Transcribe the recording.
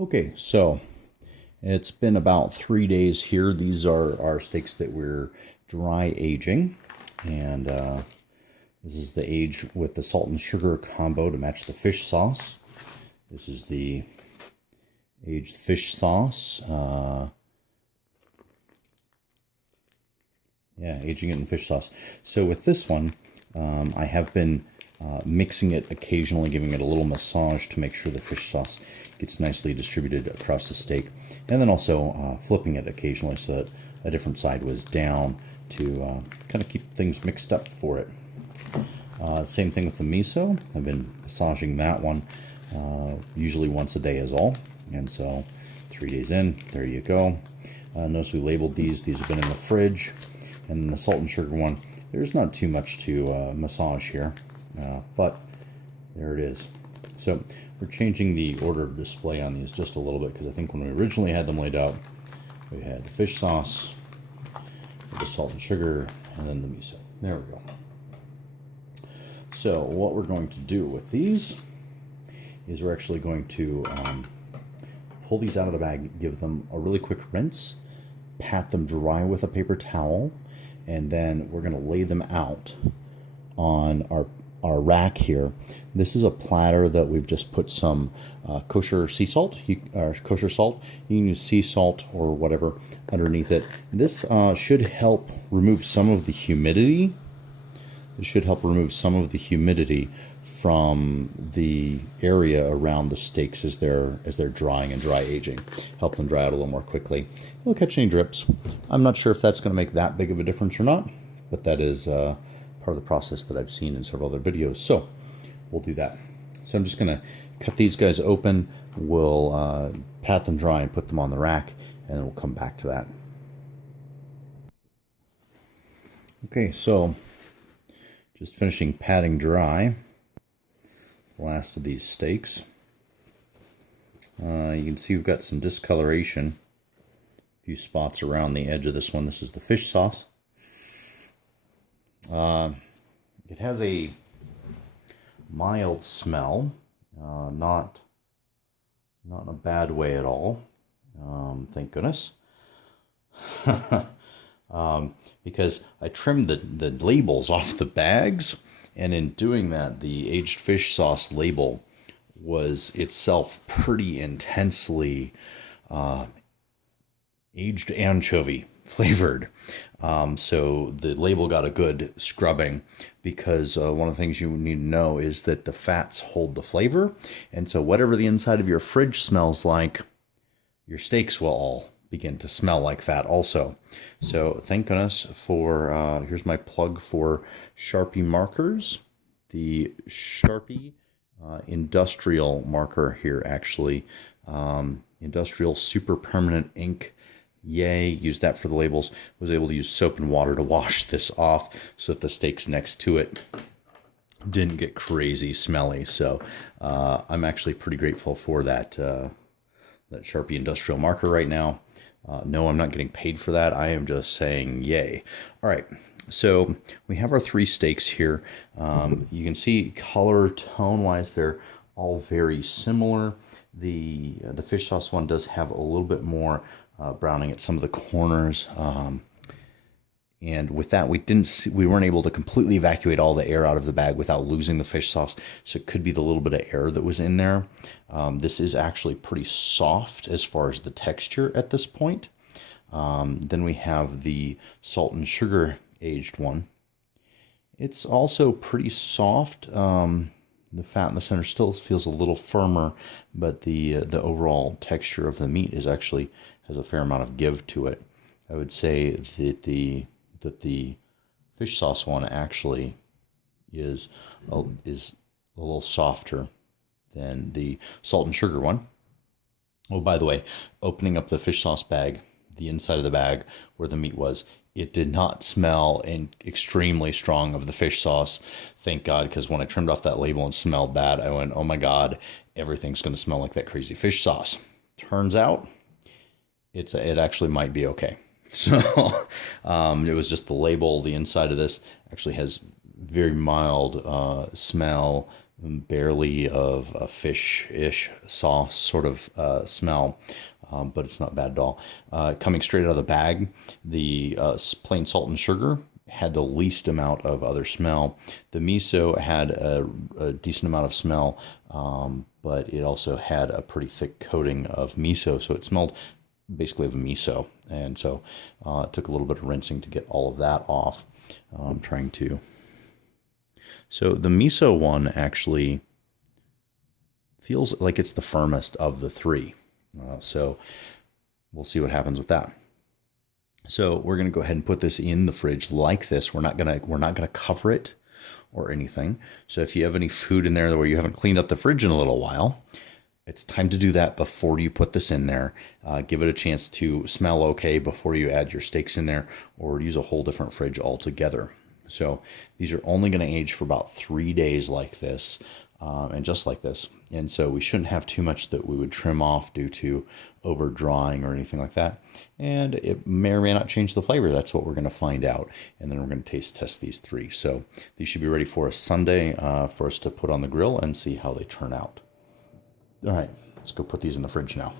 Okay, so it's been about 3 days here. These are our steaks that we're dry aging, and this is the age with the salt and sugar combo to match the fish sauce. This is the aged fish sauce. Aging it in fish sauce. So with this one, I have been mixing it occasionally, giving it a little massage to make sure the fish sauce gets nicely distributed across the steak, and then also flipping it occasionally so that a different side was down to kind of keep things mixed up for it. Same thing with the miso. I've been massaging that one usually once a day is all, and so 3 days in, there you go. Notice we labeled these. These have been in the fridge. And the salt and sugar one, there's not too much to massage here, but there it is. So we're changing the order of display on these just a little bit, because I think when we originally had them laid out, we had the fish sauce, the salt and sugar, and then the miso. There we go. So what we're going to do with these is we're actually going to pull these out of the bag, give them a really quick rinse, pat them dry with a paper towel, and then we're going to lay them out on our rack here. This is a platter that we've just put some kosher sea salt, or kosher salt. You can use sea salt or whatever underneath it. This should help remove some of the humidity. It should help remove some of the humidity from the area around the steaks as they're drying and dry aging. Help them dry out a little more quickly. It'll catch any drips. I'm not sure if that's going to make that big of a difference or not, but that is part of the process that I've seen in several other videos. So we'll do that. So I'm just going to cut these guys open. We'll pat them dry and put them on the rack, and then we'll come back to that. Okay, so just finishing patting dry the last of these steaks. You can see we've got some discoloration, a few spots around the edge of this one. This is the fish sauce. It has a mild smell, not in a bad way at all. Thank goodness. Because I trimmed the labels off the bags, and in doing that, the aged fish sauce label was itself pretty intensely aged anchovy flavored. So the label got a good scrubbing, because one of the things you need to know is that the fats hold the flavor, and so whatever the inside of your fridge smells like, your steaks will all begin to smell like that also. So thank goodness for, here's my plug for Sharpie markers. The Sharpie industrial marker here, actually. Industrial super permanent ink. Yay, used that for the labels. Was able to use soap and water to wash this off so that the steaks next to it didn't get crazy smelly. So I'm actually pretty grateful for that Sharpie industrial marker right now. No, I'm not getting paid for that. I am just saying yay. All right, so we have our 3 steaks here. You can see color tone wise, they're all very similar. The fish sauce one does have a little bit more browning at some of the corners. And with that, we weren't able to completely evacuate all the air out of the bag without losing the fish sauce. So it could be the little bit of air that was in there. This is actually pretty soft as far as the texture at this point. Then we have the salt and sugar aged one. It's also pretty soft. The fat in the center still feels a little firmer, but the overall texture of the meat actually has a fair amount of give to it. I would say that the fish sauce one actually is a little softer than the salt and sugar one. Oh, by the way, opening up the fish sauce bag, the inside of the bag where the meat was, it did not smell extremely strong of the fish sauce. Thank God, because when I trimmed off that label and smelled bad, I went, oh my God, everything's going to smell like that crazy fish sauce. Turns out, it actually might be okay. So it was just the label. The inside of this actually has very mild smell, barely of a fish-ish sauce sort of smell, but it's not bad at all. Coming straight out of the bag, the plain salt and sugar had the least amount of other smell. The miso had a decent amount of smell, but it also had a pretty thick coating of miso, so it smelled basically of miso. And so it took a little bit of rinsing to get all of that off. I'm trying to. So the miso one actually feels like it's the firmest of the three. So we'll see what happens with that. So we're going to go ahead and put this in the fridge like this. We're not going to cover it or anything. So if you have any food in there where you haven't cleaned up the fridge in a little while, it's time to do that before you put this in there. Give it a chance to smell okay before you add your steaks in there, or use a whole different fridge altogether. So these are only going to age for about 3 days like this. And just like this. And so we shouldn't have too much that we would trim off due to over drying or anything like that. And it may or may not change the flavor. That's what we're going to find out. And then we're going to taste test these three. So these should be ready for a Sunday for us to put on the grill and see how they turn out. All right, let's go put these in the fridge now.